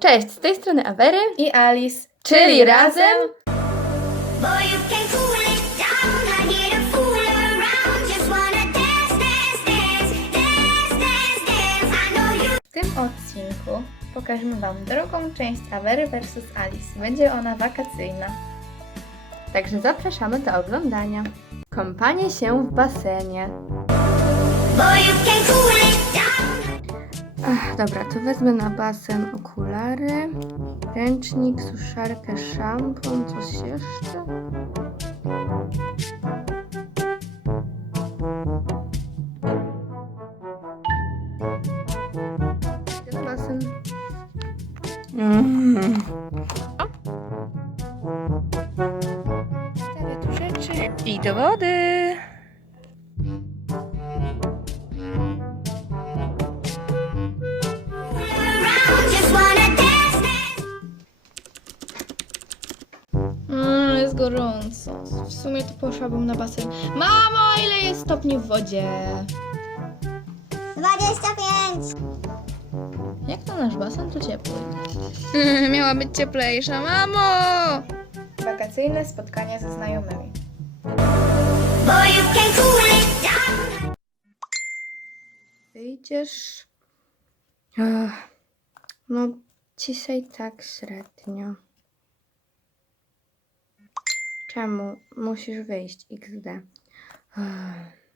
Cześć, z tej strony Awery, i Alice, czyli razem w tym odcinku pokażemy Wam drugą część Avery vs Alice. Będzie ona wakacyjna. Także zapraszamy do oglądania. Kąpanie się w basenie. Boy, Ach, dobra, to wezmę na basen okulary, ręcznik, suszarkę, szampon, coś jeszcze. Jest basen. Mm. Stawię tu rzeczy i do wody. W sumie to poszłabym na basen. Mamo, ile jest stopni w wodzie? 25. Jak to nasz basen, to ciepły. Mm, miała być cieplejsza, mamo! Wakacyjne spotkania ze znajomymi. Wyjdziesz. Ach, no, dzisiaj tak średnio. Czemu musisz wyjść XD?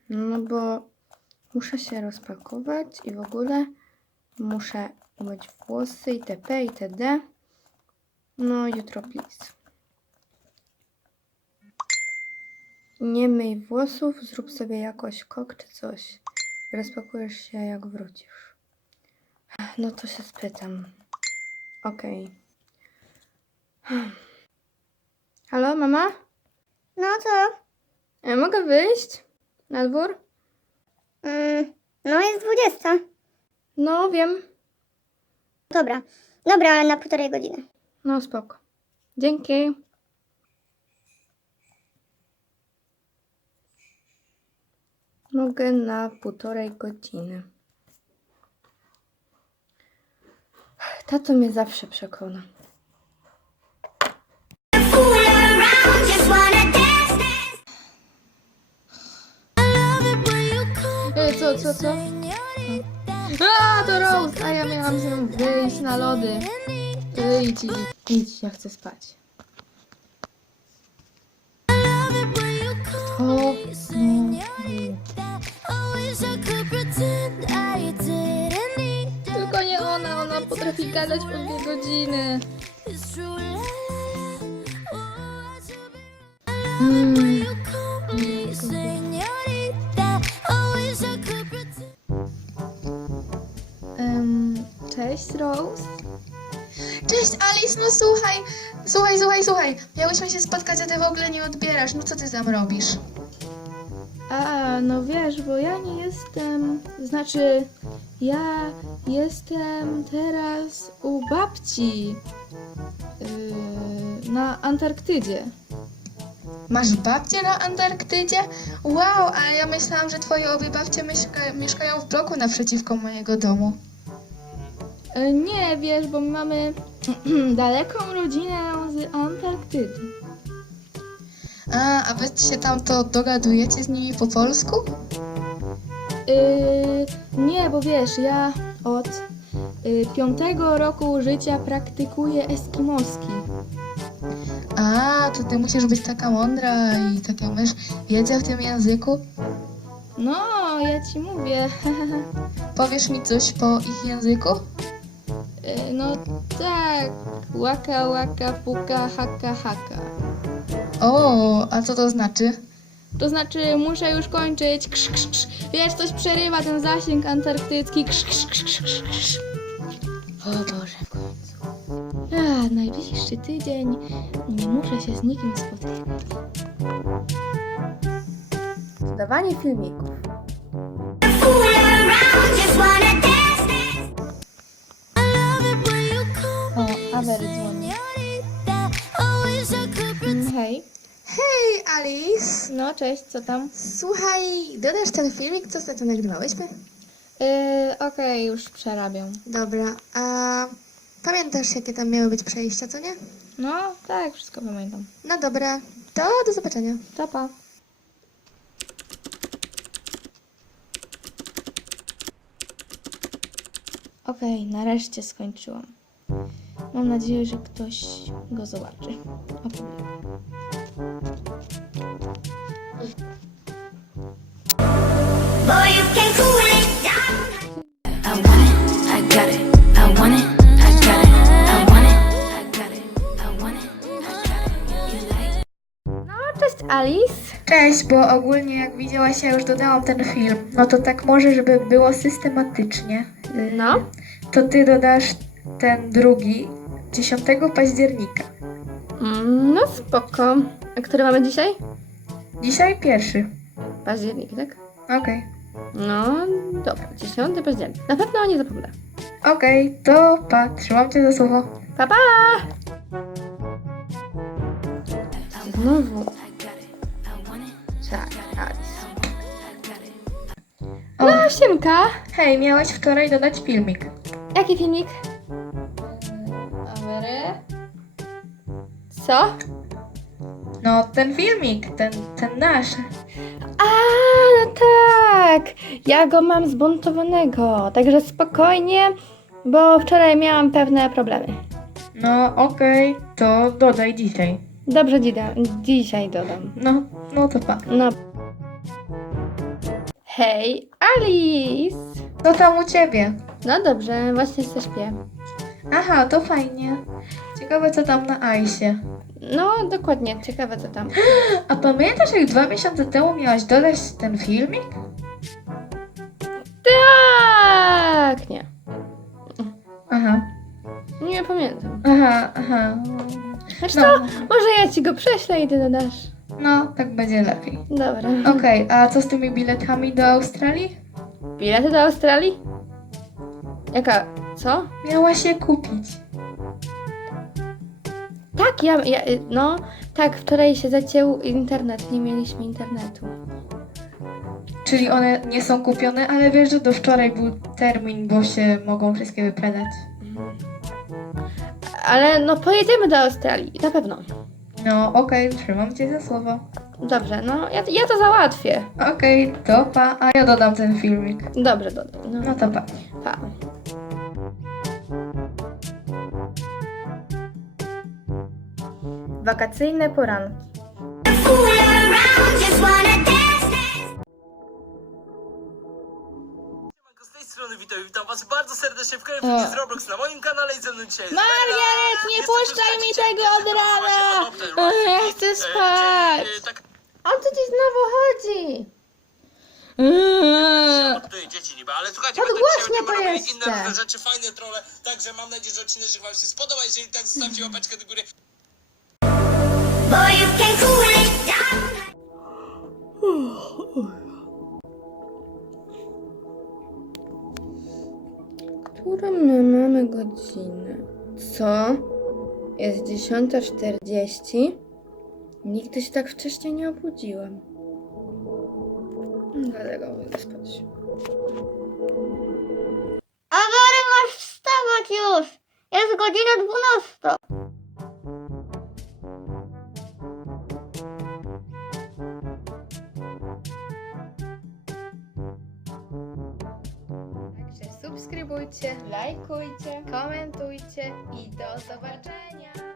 No bo muszę się rozpakować i w ogóle muszę umyć włosy itp. itd. No, jutro please. Nie myj włosów, zrób sobie jakoś kok czy coś. Rozpakujesz się jak wrócisz. No to się spytam. Okej. Halo, mama? No co? E, mogę wyjść? Na dwór? Mm, no jest 20. No, wiem. Dobra. Dobra, ale na półtorej godziny. No, spoko. Dzięki. Mogę na półtorej godziny. Tato mnie zawsze przekona. Co, co? A, to Rose! A ja miałam z nią wyjść na lody. Idź, idź, idź, ja chcę spać. O, no. Tylko nie ona, ona potrafi gadać po dwie godziny. Mm. Alice, no słuchaj, słuchaj, słuchaj, słuchaj. Miałyśmy się spotkać, a ty w ogóle nie odbierasz. No co ty tam robisz? A, no wiesz, bo ja nie jestem, znaczy ja jestem teraz u babci yy, na Antarktydzie. Masz babcię na Antarktydzie? Wow, ale ja myślałam, że twoje obie babcie mieszka mieszkają w bloku naprzeciwko mojego domu. E, nie, wiesz, bo my mamy daleką rodzinę z Antarktydy. A, a wy się tam to dogadujecie z nimi po polsku? Yy, nie, bo wiesz, ja od yy, piątego roku życia praktykuję eskimoski. A, to ty musisz być taka mądra i taka masz wiedzę w tym języku. No, ja ci mówię. Powiesz mi coś po ich języku? E, No tak, łaka łaka puka haka haka. O, a co to znaczy? To znaczy muszę już kończyć. Krz, krz, krz. Wiesz, coś przerywa ten zasięg antarktycki. Krz, krz, krz, krz, krz, krz. O Boże, w końcu. A, najbliższy tydzień nie muszę się z nikim spotykać. Zdawanie filmików. Fool around. Just wanna dance. Hej. Hej Alice! No, cześć, co tam? Słuchaj, dodasz ten filmik, co ostatnio nagrywałyśmy? Yy, Okej, już przerabiam. Dobra, a Pamiętasz, jakie tam miały być przejścia, co nie? No, tak, wszystko pamiętam. No dobra, to do zobaczenia. To pa. Okej, nareszcie skończyłam. Mam nadzieję, że ktoś go zobaczy. No, cześć Alice. Cześć, bo ogólnie jak widziałaś, ja już dodałam ten film. No to tak może, żeby było systematycznie. No. To ty dodasz ten drugi 10 października. Mm, No spoko. A który mamy dzisiaj? Dzisiaj pierwszy. Październik, tak? Okej. No, dobra, 10 październik. Na pewno nie zapomnę. Okej, to pa, trzymam cię za słowo. Pa, pa! Znowu. Tak, Alice. O, No, siemka. hej, miałaś wczoraj dodać filmik. Jaki filmik? Co? No, ten filmik, ten, ten nasz. A, no tak! Ja go mam zbuntowanego, także spokojnie, bo wczoraj miałam pewne problemy. No, okej, to dodaj dzisiaj. Dobrze, Dida, dzisiaj dodam. No, no to pa. No. Hej, Alice! Co tam u ciebie? No dobrze, właśnie się śpię. Aha, to fajnie. Ciekawe, co tam na Aisie. No, dokładnie, ciekawe co tam. A pamiętasz, jak dwa miesiące temu miałaś dodać ten filmik? Tak! Nie, Aha, nie pamiętam. aha, aha. Wiesz No, co, może ja ci go prześlę i ty dodasz. no, tak będzie lepiej. Dobra. Okej, a co z tymi biletami do Australii? Bilety do Australii? Jaka? Co? Miałaś je kupić. Tak, ja, ja, no, tak, wczoraj się zaciął internet, nie mieliśmy internetu. Czyli one nie są kupione, ale wiesz, że do wczoraj był termin, bo się mogą wszystkie wyprzedać. Ale no, pojedziemy do Australii, na pewno. No, okej, trzymam cię za słowo. Dobrze, no, ja, ja to załatwię. Okej, to pa, a ja dodam ten filmik. Dobrze, dodaj, no, No to pa. pa. Wakacyjne poranki. Z tej strony witam, witam was bardzo serdecznie w kolejnym filmie z Roblox na moim kanale i ze mną dzisiaj jest Margaret, Bella. nie Jestem puszczaj mi tego od rana! Ja chcę spać. e, Tak, O co ci znowu chodzi? adoptuję dzieci niby, ale słuchajcie, Podgłośnie będę dzisiaj to będziemy robili jeszcze. różne rzeczy, fajne trole, także mam nadzieję, że odcinek wam się spodoba, jeżeli tak, zostawcie łapeczkę do góry. Którą my mamy godzinę? Co? Jest 10.40? Nigdy się tak wcześnie nie obudziłam. Dlatego mogę spać. Agary, masz wstawać już! Jest godzina 12. subskrybujcie, lajkujcie, komentujcie i do zobaczenia!